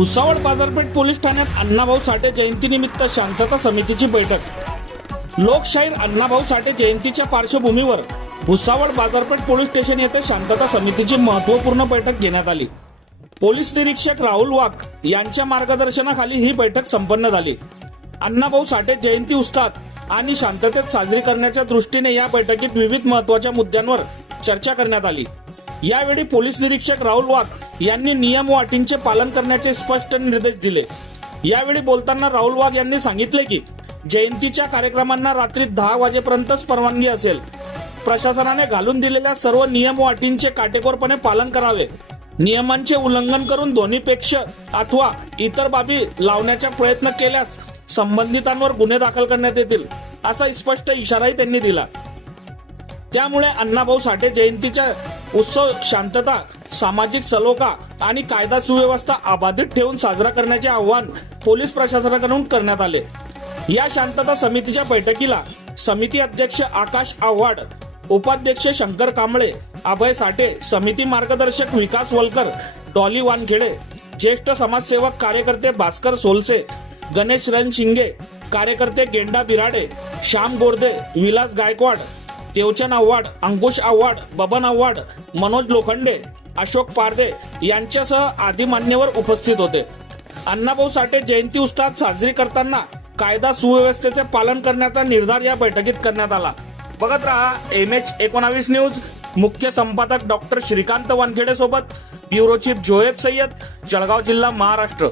भुसावळ बाजारपेठ पोलीस ठाण्यात अण्णाभाऊ साठे जयंतीनिमित्त शांतता समितीची बैठक। लोकशाहीर अण्णाभाऊ साठे जयंतीच्या पार्श्वभूमीवर भुसावळ बाजारपेठ पोलीस स्टेशन येथे शांतता समितीची महत्त्वपूर्ण बैठक घेण्यात आली। पोलीस निरीक्षक राहुल वाघ यांच्या मार्गदर्शनाखाली ही बैठक संपन्न झाली। अण्णाभाऊ साठे जयंती उत्साहात आणि शांततेत साजरी करण्याच्या दृष्टीने या बैठकीत विविध महत्त्वाच्या मुद्द्यांवर चर्चा करण्यात आली। यावेळी पोलीस निरीक्षक राहुल वाघ यांनी नियम व अटींचे पालन करण्याचे स्पष्ट निर्देश दिले। यावेळी बोलताना राहुल वाघ यांनी सांगितले की जयंतीच्या कार्यक्रमांना रात्री 10 वाजेपर्यंतच परवानगी असेल। प्रशासनाने घालून दिलेल्या सर्व नियम व अटींचे काटेकोरपणे पालन करावे। नियमांचे उल्लंघन करून ध्वनीपेक्षा अथवा इतर बाबी लावण्याचा प्रयत्न केल्यास संबंधितांवर गुन्हे दाखल करण्यात येतील, असा स्पष्ट इशाराही त्यांनी दिला। त्यामुळे अण्णाभाऊ साठे जयंतीचा उत्सव शांतता, सामाजिक सलोखा आणि कायदा सुव्यवस्था अबाधित ठेवून साजरा करण्याचे आवाहन पोलीस प्रशासनाकडून करण्यात आले। या शांतता समितीच्या बैठकीला समिती अध्यक्ष आकाश आव्हाड, उपाध्यक्ष शंकर कांबळे, अभय साठे, समिती मार्गदर्शक विकास वलकर, डॉली वानखेडे, ज्येष्ठ समाजसेवक कार्यकर्ते भास्कर सोलसे, गणेश रणशिंगे, कार्यकर्ते गेंडा बिराडे, श्याम गोरदे, विलास गायकवाड, देवचंद आव्हाड, अंकुश आव्हाड, बबन आव्हाड, मनोज लोखंडे, अशोक पारदे यांच्यासह आदी मान्यवर उपस्थित होते। अण्णाभाऊ साठे जयंती उत्साहात साजरी करताना कायदा सुव्यवस्थेचे पालन करण्याचा निर्धार या बैठकीत करण्यात आला। बघत रहा MH19 न्यूज। मुख्य संपादक डॉक्टर श्रीकांत वानखेडे सोबत ब्युरो चीफ जोएब सय्यद, जळगाव जिल्हा, महाराष्ट्र।